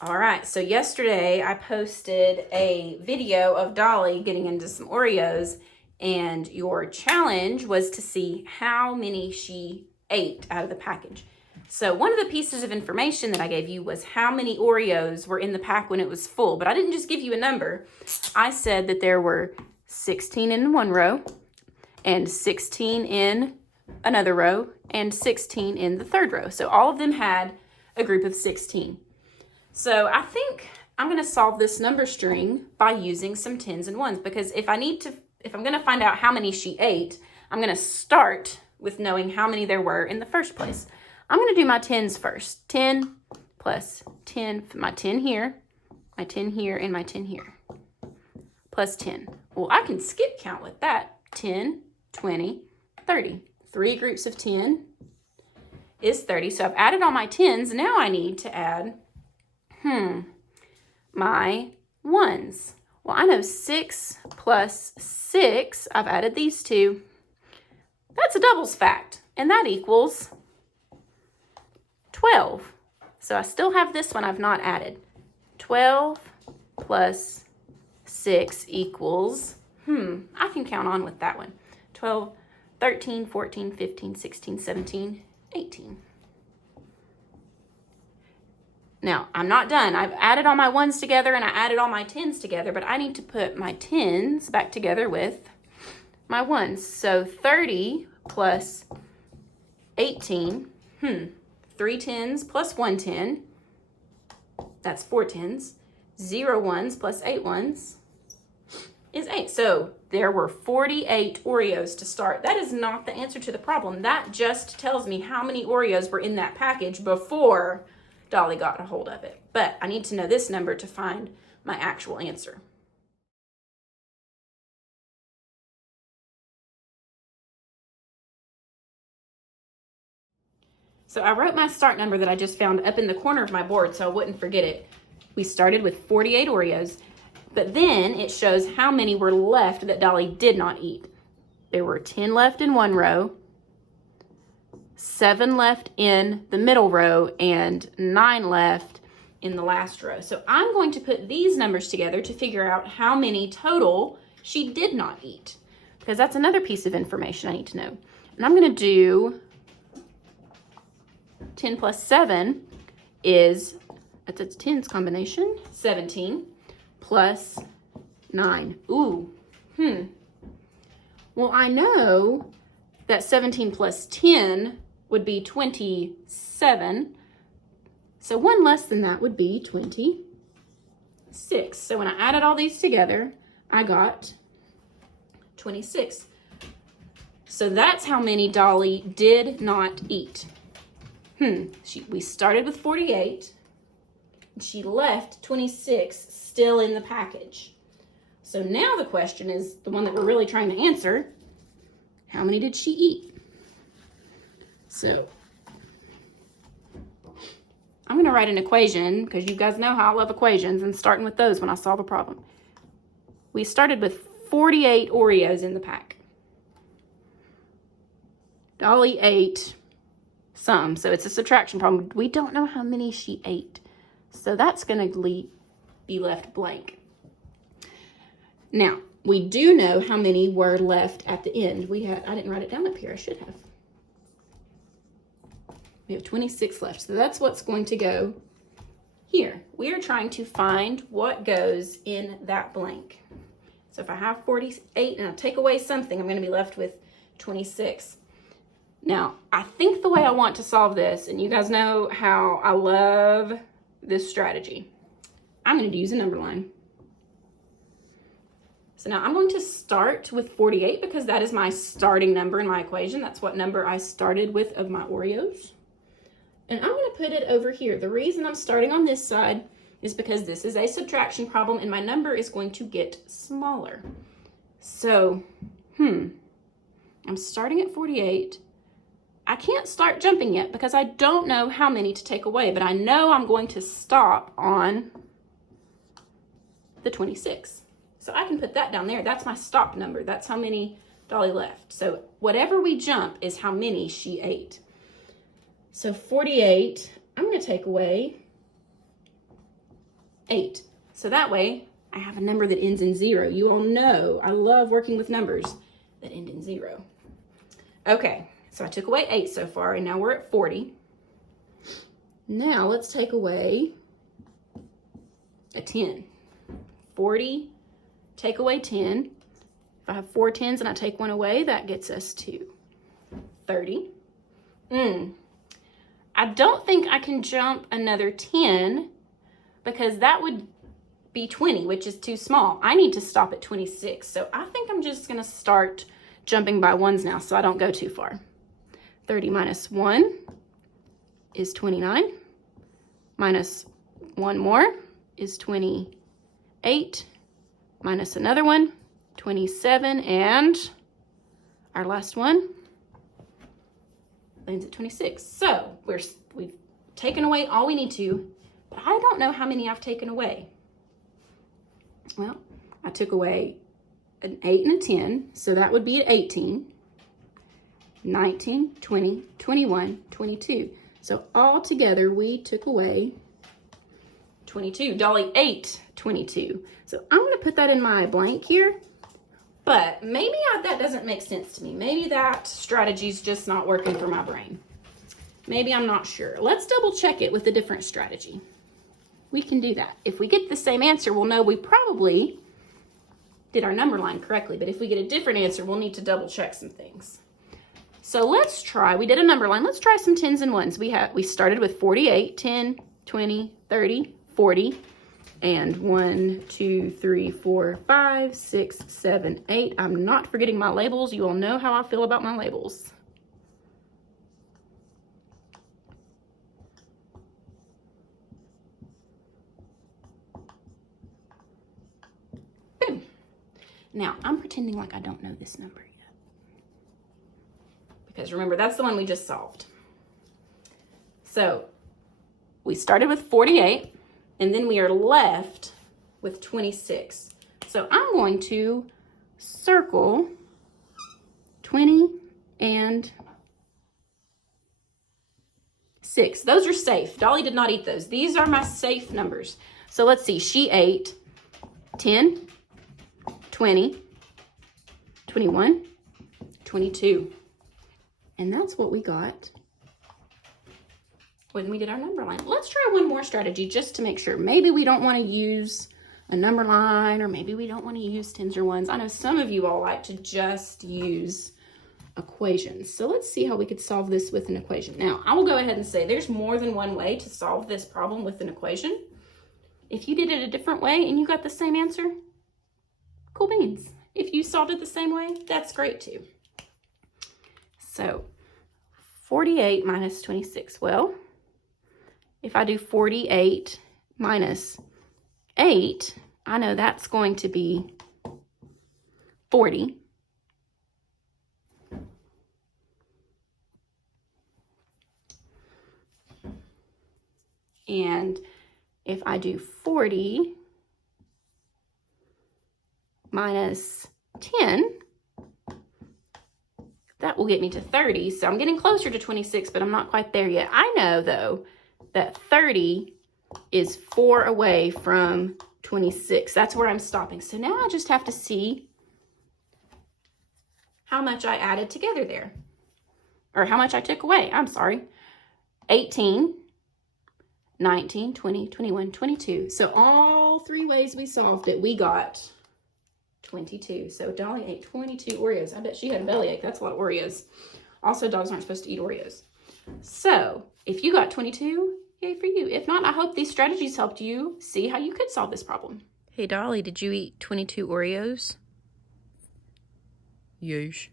All right, so yesterday I posted a video of Dolly getting into some Oreos, and your challenge was to see how many she ate out of the package. So one of the pieces of information that I gave you was how many Oreos were in the pack when it was full, but I didn't just give you a number. I said that there were 16 in one row, and 16 in another row, and 16 in the third row. So all of them had a group of 16. So I think I'm going to solve this number string by using some tens and ones, because if I'm going to find out how many she ate, I'm going to start with knowing how many there were in the first place. I'm going to do my tens first. 10 plus 10, my 10 here, my 10 here, and my 10 here, plus 10. Well, I can skip count with that. 10, 20, 30. 3 groups of 10 is 30. So I've added all my tens. Now I need to add my ones. Well, I know 6 plus 6, I've added these two. That's a doubles fact, and that equals 12. So I still have this one I've not added. 12 plus 6 equals, I can count on with that one. 12, 13, 14, 15, 16, 17, 18. Now, I'm not done. I've added all my ones together and I added all my tens together, but I need to put my tens back together with my ones. So 30 plus 18, 3 tens plus 1 10, that's 4 tens. 0 ones plus 8 ones is 8. So there were 48 Oreos to start. That is not the answer to the problem. That just tells me how many Oreos were in that package before Dolly got a hold of it. But I need to know this number to find my actual answer. So I wrote my start number that I just found up in the corner of my board so I wouldn't forget it. We started with 48 Oreos, but then it shows how many were left that Dolly did not eat. There were 10 left in one row, 7 left in the middle row, and 9 left in the last row. So I'm going to put these numbers together to figure out how many total she did not eat, because that's another piece of information I need to know. And I'm going to do 10 plus 7 is, that's a tens combination, 17 plus 9. Ooh, Well, I know that 17 plus 10 would be 27. So one less than that would be 26. So when I added all these together, I got 26. So that's how many Dolly did not eat. We started with 48. And she left 26 still in the package. So now the question is, the one that we're really trying to answer, how many did she eat? So I'm going to write an equation, because you guys know how I love equations and starting with those when I solve a problem. We started with 48 Oreos in the pack. Dolly ate some, so it's a subtraction problem. We don't know how many she ate, so that's going to be left blank. Now, we do know how many were left at the end. I didn't write it down up here. I should have. We have 26 left, so that's what's going to go here. We are trying to find what goes in that blank. So if I have 48 and I take away something, I'm going to be left with 26. Now, I think the way I want to solve this, and you guys know how I love this strategy, I'm going to use a number line. So now I'm going to start with 48 because that is my starting number in my equation. That's what number I started with of my Oreos. And I'm going to put it over here. The reason I'm starting on this side is because this is a subtraction problem and my number is going to get smaller. So, I'm starting at 48. I can't start jumping yet because I don't know how many to take away, but I know I'm going to stop on the 26. So I can put that down there. That's my stop number. That's how many Dolly left. So whatever we jump is how many she ate. So 48, I'm going to take away 8. So that way I have a number that ends in 0. You all know I love working with numbers that end in 0. Okay, so I took away 8 so far, and now we're at 40. Now let's take away a 10. 40, take away 10. If I have 4 10s and I take 1 away, that gets us to 30. I don't think I can jump another 10 because that would be 20, which is too small. I need to stop at 26. So I think I'm just going to start jumping by ones now so I don't go too far. 30 minus 1 is 29. Minus 1 more is 28. Minus another one, 27. And our last one lands at 26. So we've taken away all we need to, but I don't know how many I've taken away. Well, I took away an 8 and a 10, so that would be at 18, 19, 20, 21, 22. So all together we took away 22. Dolly ate 22. So I'm going to put that in my blank here, but maybe that doesn't make sense to me. Maybe that strategy's just not working for my brain. Maybe, I'm not sure. Let's double check it with a different strategy. We can do that. If we get the same answer, we'll know we probably did our number line correctly, but if we get a different answer, we'll need to double check some things. So let's try, we did a number line. Let's try some 10s and 1s. We started with 48, 10, 20, 30, 40, and 1, 2, 3, 4, 5, 6, 7, 8. I'm not forgetting my labels. You all know how I feel about my labels. Boom. Now, I'm pretending like I don't know this number yet. Because remember, that's the one we just solved. So we started with 48, and then we are left with 26. So I'm going to circle 20 and 6. Those are safe. Dolly did not eat those. These are my safe numbers. So let's see. She ate 10, 20, 21, 22. And that's what we got when we did our number line. Let's try one more strategy just to make sure. Maybe we don't want to use a number line, or maybe we don't want to use 10s or 1s. I know some of you all like to just use equations. So let's see how we could solve this with an equation. Now, I will go ahead and say there's more than one way to solve this problem with an equation. If you did it a different way and you got the same answer, cool beans. If you solved it the same way, that's great too. So 48 minus 26. Well, if I do 48 minus 8, I know that's going to be 40. And if I do 40 minus 10, that will get me to 30. So I'm getting closer to 26, but I'm not quite there yet. I know, though, that 30 is 4 away from 26. That's where I'm stopping. So now I just have to see how much I added together there. Or how much I took away. I'm sorry. 18, 19, 20, 21, 22. So all 3 ways we solved it, we got 22. So Dolly ate 22 Oreos. I bet she had a bellyache. That's a lot of Oreos. Also, dogs aren't supposed to eat Oreos. So if you got 22, yay for you. If not, I hope these strategies helped you see how you could solve this problem. Hey, Dolly, did you eat 22 Oreos? Yes.